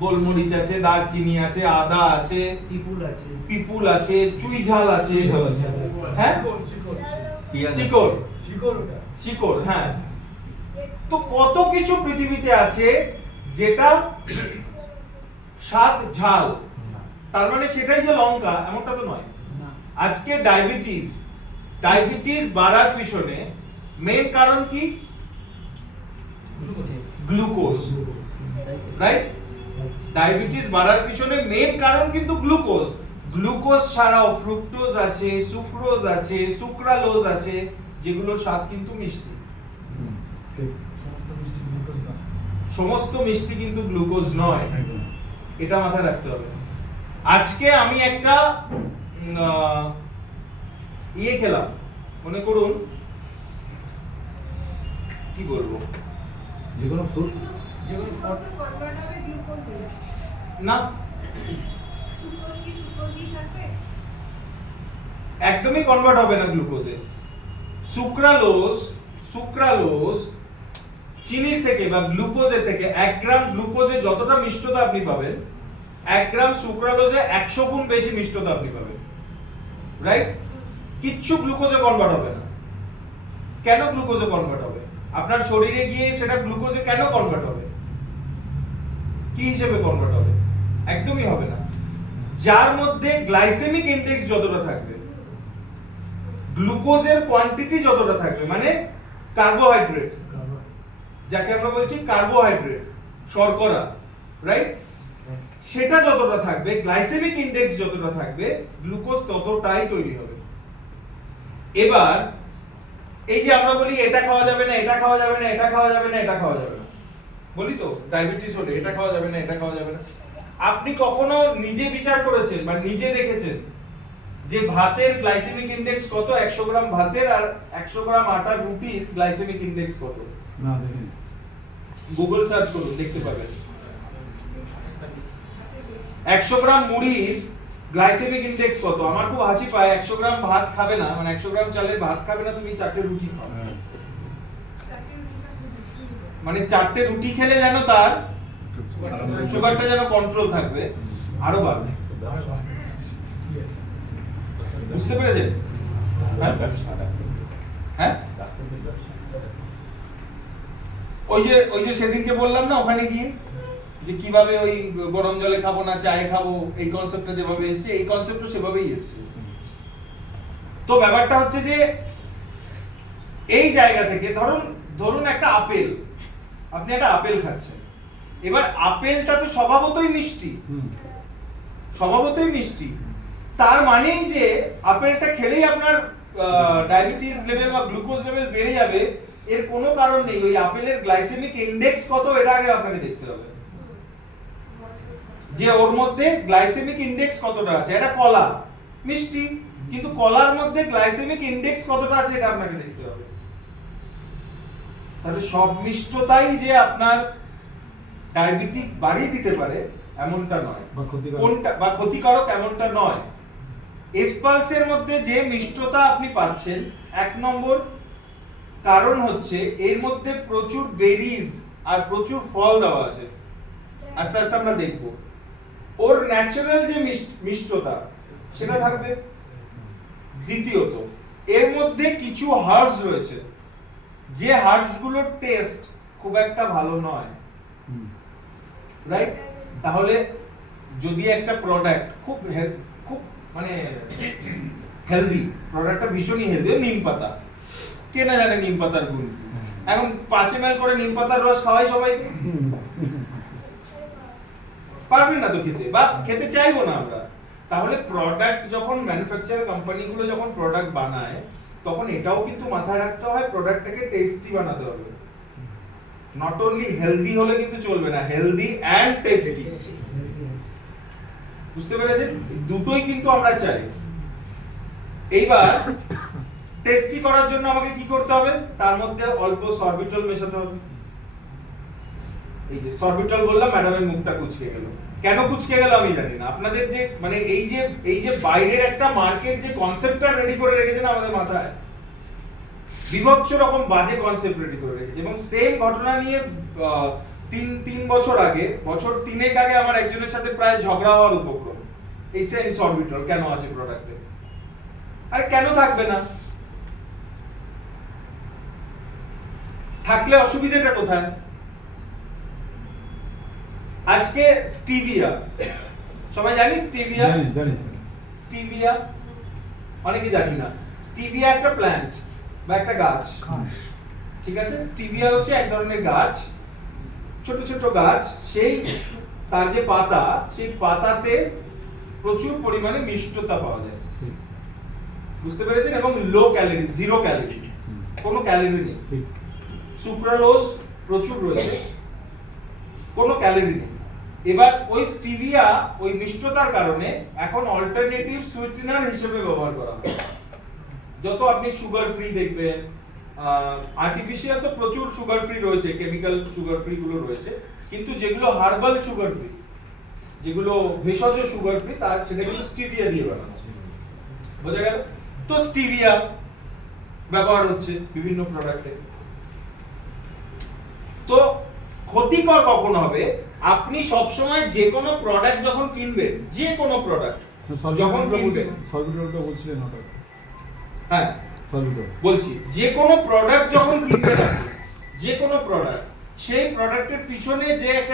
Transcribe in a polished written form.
গোলমরিচ আছে, দারচিনি আছে, আদা আছে, পিপুল আছে, চুই ঝাল আছে, হ্যাঁ শিকড়, শিকড়, হ্যাঁ। তো কত কিছু পৃথিবীতে আছে যেটা স্বাদ ঝাল, তার মানে সেটাই যে লঙ্কা এমনটা তো নয়। আজকে ডায়াবেটিস বাড়ার পিছনে মেইন কারণ কি? Glucose, right? ডায়াবেটিস বাড়ার পিছনে মেইন কারণ কিন্তু গ্লুকোজ। গ্লুকোজ ছাড়াও ফ্রুক্টোজ আছে, সুক্রোজ আছে, সুক্রালোজ আছে, যেগুলোর স্বাদ কিন্তু মিষ্টি। সমস্ত মিষ্টি কিন্তু গ্লুকোজ নয়, এটা মাথায় রাখতে হবে। আজকে আমি একটা ইয়ে খেলাম, মনে করুন কি বলবো, যেকোনো ফ্রুট না একদমই কনভার্ট হবে না গ্লুকোজে। সুক্রালোজ চিনির থেকে বা গ্লুকোজের থেকে 1 গ্রাম গ্লুকোজে যতটা মিষ্টতা আপনি পাবেন, 1 গ্রাম সুক্রালোজে 100 গুণ বেশি মিষ্টতা আপনি পাবেন, রাইট? কিচ্ছু গ্লুকোজে কনভার্ট হবে না। কেন গ্লুকোজে কনভার্ট হবে? আপনার শরীরে গিয়ে সেটা গ্লুকোজে কেন কনভার্ট হবে? কি হিসেবে কনভার্ট হবে? একদমই হবে না। যার মধ্যে গ্লাইসেমিক ইনডেক্স যতটা থাকবে, গ্লুকোজের কোয়ান্টিটি যতটা থাকবে, মানে কার্বোহাইড্রেট, যাকে আমরা বলছি কার্বোহাইড্রেট, শর্করা, রাইট? সেটা যতটা থাকবে, গ্লাইসেমিক ইনডেক্স যতটা থাকবে, গ্লুকোজ ততটাই তৈরি হবে। এবার এই যে আমরা বলি এটা খাওয়া যাবে না, এটা খাওয়া যাবে না, এটা খাওয়া যাবে না, এটা খাওয়া যাবে না, বলি তো ডায়াবেটিস হলে এটা খাওয়া যাবে না, এটা খাওয়া যাবে না। আপনি কখনো নিজে বিচার করেছেন বা নিজে দেখেছেন যে ভাতের গ্লাইসেমিক ইনডেক্স কত? 100 গ্রাম ভাতের আর 100 গ্রাম আটার রুটির গ্লাইসেমিক ইনডেক্স কত? না, দেখেন। গুগল সার্চ করুন, দেখতে পাবেন। 100 গ্রাম মুড়ির গ্লাইসেমিক ইনডেক্স কত? আমার খুব হাসি পায়, 100 গ্রাম ভাত খাবে না, মানে 100 গ্রাম চালের ভাত খাবে না, তুমি 4টে রুটি খাও। মানে 4টে রুটি খেলে যেন তার সুগারটা যেন কন্ট্রোল থাকবে, আরো বাড়বে। বুঝতে পেরেছেন? হ্যাঁ, ওই যে সেদিনকে বললাম না ওখানে গিয়ে যে কিভাবে ওই গরম জলে খাবো না চায়ে খাবো, এই কনসেপ্টটা যেভাবে এসছে, এই কনসেপ্টও সেভাবেই এসছে। তো ব্যাপারটা হচ্ছে যে এই জায়গা থেকে ধরুন একটা আপেল, আপনি একটা আপেল খাচ্ছেন, এবার আপেলটা তো স্বভাবতই মিষ্টি, তার মানে যে আপেলটা খেলেই আপনার ডায়াবেটিস লেভেল বা গ্লুকোজ লেভেল বেড়ে যাবে, এর কোনো কারণ নেই। ওই আপেলের গ্লাইসেমিক ইনডেক্স কত এটা আগে আপনাকে দেখতে হবে, যে ওর মধ্যে গ্লাইসেমিক ইনডেক্স কতটা আছে। এটা কলা মিষ্টি, কিন্তু কলার মধ্যে গ্লাইসেমিক ইনডেক্স কতটা আছে এটা আপনাকে দেখতে হবে। তাহলে সব মিষ্টতাই যে আপনার ডায়াবেটিক বাড়িয়ে দিতে পারে এমনটা নয়, কোনটা বা ক্ষতিকারক এমনটা নয়। এসপালসের মধ্যে যে মিষ্টতা আপনি পাচ্ছেন, 1 নম্বর কারণ হচ্ছে এর মধ্যে প্রচুর বেরিজ আর প্রচুর ফল দেওয়া আছে। আস্তে আস্তে আমরা দেখব ওর ন্যাচারাল যে মিষ্টতা সেটা থাকবে। দ্বিতীয়ত এর মধ্যে কিছু হার্বস রয়েছে, যে হার্বস গুলোর টেস্ট খুব একটা ভালো নয়, রাইট? তাহলে যদি একটা প্রোডাক্ট খুব মানে হেলদি, প্রোডাক্টটা ভীষণই হেলদি, নিম পাতা, কে না জানে নিম পাতার গুণ কি? এখন 5 ml করে নিম পাতার রস খাওয়াই সবাই, পারবেন না তো খেতে, বা খেতে চাইবো না আমরা। তাহলে প্রোডাক্ট যখন ম্যানুফ্যাকচার কোম্পানিগুলো যখন প্রোডাক্ট বানায়, তখন এটাও কিন্তু মাথায় রাখতে হয় প্রোডাক্টটাকে টেস্টি বানাতে হবে। নট অনলি হেলদি হলে কিন্তু চলবে না, হেলদি এন্ড টেস্টি। বুঝতে পেরেছেন? দুটোই কিন্তু আমরা চাই। এইবার টেস্টি করার জন্য আমাকে কি করতে হবে? তার মধ্যে অল্প সরবিটল মেশাতে হবে। এই যে সরবিটল বললাম, ম্যাডামের মুখটা কুঁচকে গেল। কেন কুঁচকে গেল আমি জানি না। আপনাদের যে মানে এই যে বাইরের একটা মার্কেট যে কনসেপ্টটা রেডি করে রেখেছেন আমাদের মাথায়, বিভৎস রকম বাজে কনসেপ্ট রেডি করে রেখেছে, এবং সেম ঘটনা নিয়ে তিন বছর আগে, বছর 3 আগে আমার একজনের সাথে প্রায় ঝগড়া হওয়ার উপক্রম, এই সেম সরবিটল কেন আছে প্রোডাক্টে। আরে কেন থাকবে না, থাকলে অসুবিধাটা কোথায়? আজকে স্টিভিয়া, সবাই জানি স্টিভিয়া? জানি স্টিভিয়া অনেকে জানি না। স্টিভিয়া একটা প্ল্যান্ট বা একটা গাছ, ঠিক আছে? স্টিভিয়া হচ্ছে এক ধরনের গাছ, ছোট ছোট গাছ, সেই তার যে পাতা, সেই পাতাতে প্রচুর পরিমাণে মিষ্টতা পাওয়া যায়, বুঝতে পেরেছেন? এবং লো ক্যালোরি, 0 ক্যালোরি, কোনো ক্যালোরি নেই। ঠিক। সুক্রালোজ প্রচুর রয়েছে, কোনো ক্যালোরি নেই। এবার ওই স্টিভিয়া ওই মিষ্টতার কারণে এখন অল্টারনেটিভ সুইটেনার হিসেবে ব্যবহার করা হয়। যত আপনি সুগার ফ্রি দেখবেন, আর্টিফিশিয়াল তো প্রচুর সুগার ফ্রি রয়েছে, কেমিক্যাল সুগার ফ্রি গুলো রয়েছে, কিন্তু যেগুলো হার্বাল সুগার ফ্রি, যেগুলো ভেষজ সুগার ফ্রি, তার সেটা কিন্তু স্টিভিয়া দিয়ে বানানো, বোঝা গেল? তো স্টিভিয়া ব্যবহার হচ্ছে বিভিন্ন প্রোডাক্টে। তো ক্ষতিকর কখন হবে? আপনি সবসময় যে কোনো প্রোডাক্ট যখন কিনবেন, যে কোনো প্রোডাক্ট যখন কিনবেন, সরবিটলটা বলছিলেন ওটা। হ্যাঁ সরবিটল বলছি, যে কোনো প্রোডাক্ট যখন কিনবেন আপনি, যে কোনো প্রোডাক্ট, সেই প্রোডাক্টের পিছনে যে একটা